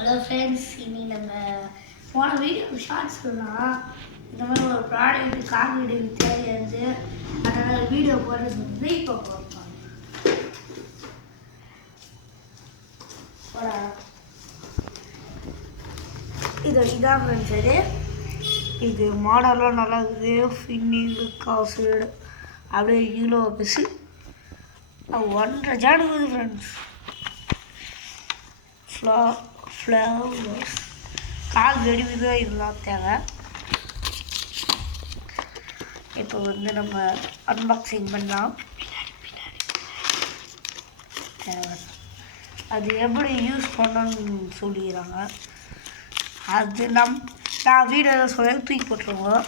Hello friends, இனி நம்ம போன வீடியோ ஷார்ட்ஸ்லாம் இந்த மாதிரி ஒரு ப்ராடக்ட் கார் வீடியோ தேவையாருந்து அதனால் வீடியோ போடுறது வந்து இப்போ போடுறாங்க. இதான் ஃப்ரெண்ட்ஸ். இது மாடலாம் நல்லா இருக்குது. ஃபின்னிங் காசு அப்படியே இவ்வளோ பெருசு 1.5 ஜானுக்குது ஃப்ரெண்ட்ஸ். ஃப்ளவர்ஸ் கால் வெடிவு தான் இதெல்லாம் தேவை. இப்போ வந்து நம்ம அன்பாக்சிங் பண்ணலாம். அது எப்படி யூஸ் பண்ணணும்னு சொல்லிடுறாங்க. அது நான் வீடியோவில் சொல்ல தூக்கி போட்டுருவோம்.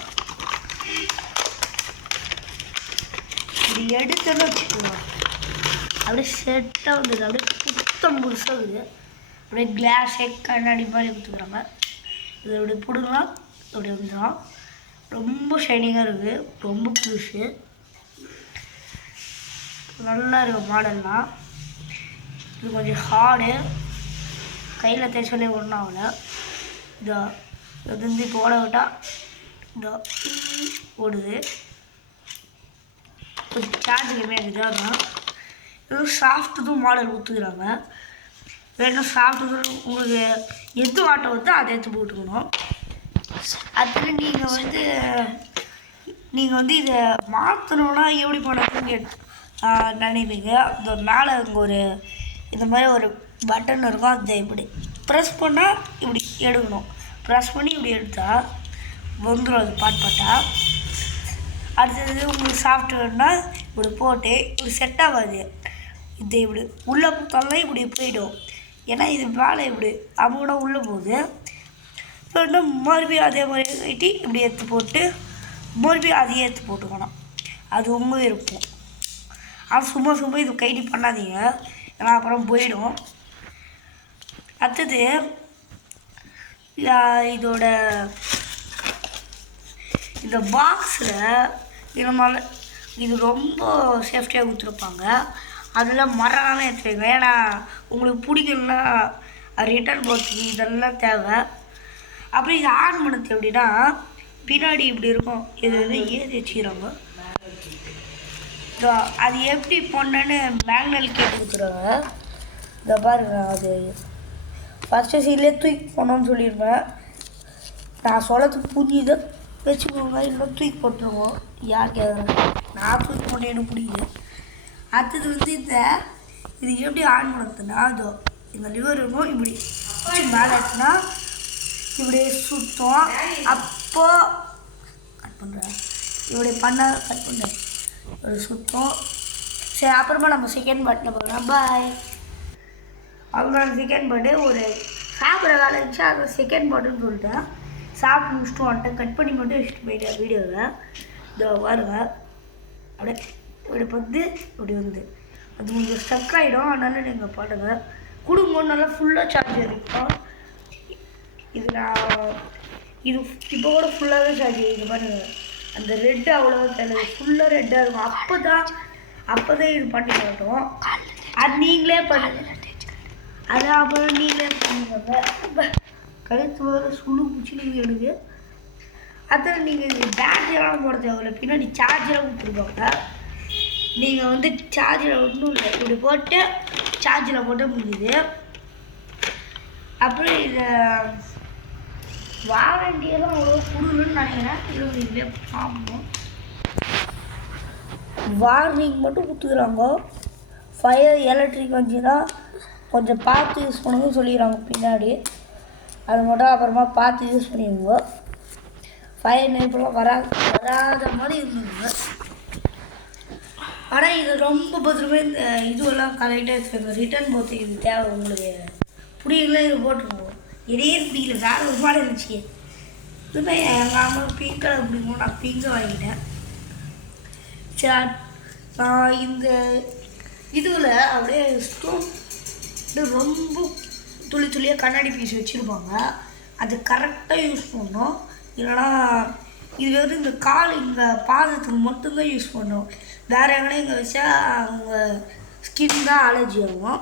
இது எடுத்துன்னு வச்சுக்கோங்க, அப்படியே செட்டாக வந்துடுது. அப்படியே புத்தம் புதுசாக இருக்குது. அப்படியே கிளாஸே கண்ணாடி மாதிரி கொடுத்துக்குறாங்க. இது அப்படி பிடுங்கலாம், அப்படி வந்துடும். ரொம்ப ஷைனிங்காக இருக்குது, ரொம்ப புதுசு, நல்லா இருக்கும் மாடல்லாம். இது கொஞ்சம் ஹார்டு, கையில் தேய்ச்சாலே ஒன்றும் ஆகலை. இதோ இது வந்து இப்போ ஓட விட்டால் இதோ ஓடுது. கொஞ்சம் சார்ஜ் கம்மியாக இருக்குது. அதான் இது சாஃப்ட்டு மாடல் ஊற்றுக்கிறாங்க. வேணும் சாப்பிட்டு உங்களுக்கு எது ஆட்டோ வந்து அதை எடுத்து போட்டுக்கணும். அதில் நீங்கள் வந்து இதை மாற்றணுன்னா எப்படி பண்ணுறதுன்னு நினைப்பீங்க. இந்த மேலே அங்கே ஒரு இந்த மாதிரி ஒரு பட்டன் இருக்கும். அதை இப்படி ப்ரெஸ் பண்ணால் இப்படி எடுக்கணும். ப்ரெஸ் பண்ணி இப்படி எடுத்தால் வந்துடும். அது பாட்டாக அடுத்தது உங்களுக்கு சாஃப்ட்வேர்னால் இப்படி போட்டு இப்படி செட் ஆகாது. இது இப்படி உள்ளே போட்டாலும் இப்படி போயிடும். ஏன்னா இது மேலே இப்படி கூட உள்ளே போகுது. இப்போ இன்னும் மறுபடியும் அதே மாதிரி கட்டி இப்படி எடுத்து போட்டு மறுபடியும் அதையே எடுத்து போட்டுக்கணும். அது உண்மை இருக்கும். ஆனால் சும்மா இது கைடி பண்ணாதீங்க, ஏன்னா அப்புறம் போயிடும். அடுத்தது இதோட இந்த பாக்ஸில் இது ரொம்ப சேஃப்டியாக கொடுத்துருப்பாங்க. அதெல்லாம் மறக்காமல் எடுத்துருங்க. ஏன்னா உங்களுக்கு பிடிக்கலன்னா ரிட்டர்ன் போகிறதுக்கு இதெல்லாம் தேவை. அப்புறம் இது ஆன் பண்ணது எப்படின்னா பின்னாடி இப்படி இருக்கும். இது வந்து ஏறி வச்சுக்கிறாங்க. அது எப்படி பண்ணேன்னு மேக்னல் கேட்டு கொடுத்துருவாங்க. இதை பாருங்க, அது ஃபஸ்ட்டு சீட்லேயே தூக்கி போனோன்னு சொல்லியிருப்பேன். நான் சொல்லத்துக்கு புரியுது வச்சுக்கோங்க, இன்னும் தூக்கி போட்டுருவோம். யார் கேட்குறாங்க? நான் தூக்கி போட்டேன், எனக்கு பிடிக்குது. அடுத்தது வந்து இது எப்படி ஆன் பண்ணுறதுன்னா அதோ இந்த லிவர் இருக்கும். இப்படி மேலே எடுத்துனா இப்படி சுத்தம். அப்போ கட் பண்ணுறேன், இப்படி பண்ணால் கட் பண்ணுறேன், ஒரு சுத்தம். சரி, அப்புறமா நம்ம செகண்ட் பட்டனை பார்க்கலாம். பாய். அப்புறம் செகண்ட் பட்டு ஒரு சாப்பிட்ற வேலை இருந்துச்சு, அதை செகண்ட் பட்டுன்னு சொல்லிட்டேன். சாப்பிட்டு முடிச்சுட்டு வந்துட்டேன். கட் பண்ணி மட்டும் வச்சுட்டு போயிட்டேன் வீடியோவில். இதோ வருங்க, அப்படியே இப்படி பார்த்து இப்படி வந்து அது கொஞ்சம் ஸ்டக் ஆகிடும். அதனால நீங்கள் பாடுங்க. கொடுக்கும்போது நல்லா ஃபுல்லாக சார்ஜ் இருக்கும். இது இப்போ கூட ஃபுல்லாகவே சார்ஜ் இது பாருங்க. அந்த ரெட்டு அவ்வளோ தெரியல, ஃபுல்லாக ரெட்டாக இருக்கும். அப்போ தான் இது பண்ணி காட்டும். அது நீங்களே பண்ணுங்க. அதான் அப்புறம் நீங்களே பண்ணுங்க. கழுத்து வேறு சுழு பிடிச்சிருக்கு எனக்கு. அதான் நீங்கள் இது பேட்டரியெல்லாம் போட தேவையில்லை. பின்னாடி சார்ஜரெலாம் கொடுத்துருப்பாங்க. நீங்கள் வந்து சார்ஜில் ஒன்றும் இல்லை, இப்படி போட்டு சார்ஜில் போட்டு முடியுது. அப்புறம் இதை வாரண்டியெல்லாம் அவ்வளோ கொடுன்னு நினைக்கிறேன். இதுவே பார்ப்போம். வார்னிங் மட்டும் கொடுத்துக்கிறாங்க. ஃபயர் எலக்ட்ரிக் வந்துச்சுன்னா கொஞ்சம் பார்த்து யூஸ் பண்ணுங்கன்னு சொல்லிடுறாங்க பின்னாடி. அது மட்டும் அப்புறமா பார்த்து யூஸ் பண்ணிடுங்க. ஃபயர் நெருப்பெல்லாம் வராத மாதிரி இருந்துங்க. ஆனால் இது ரொம்ப பத்திரமே இந்த இதுவெல்லாம் கரெக்டாக வச்சுக்கோங்க. ரிட்டர்ன் போகிறதுக்கு இது தேவை. உங்களுக்கு பிடிக்கல இது போட்டுருவோம். இடையே பிடிக்கல, வேறு ஒரு மாதிரி இருந்துச்சு. இதுமே எங்கள் அம்மா பிங்க் கலர் பிடிக்கும், நான் பிங்கை வாங்கிட்டேன். சரி, இந்த இதுவில் அப்படியே ஸ்டோன் ரொம்ப துளியாக கண்ணாடி பீஸ் வச்சுருப்பாங்க. அது கரெக்டாக யூஸ் பண்ணணும். இல்லைனா இது வந்து இந்த கால் இங்கே பாதத்துக்கு மட்டும்தான் யூஸ் பண்ணும். வேறு எங்கன்னா இங்கே வச்சா அவங்க ஸ்கின் தான் அலர்ஜி ஆகும்.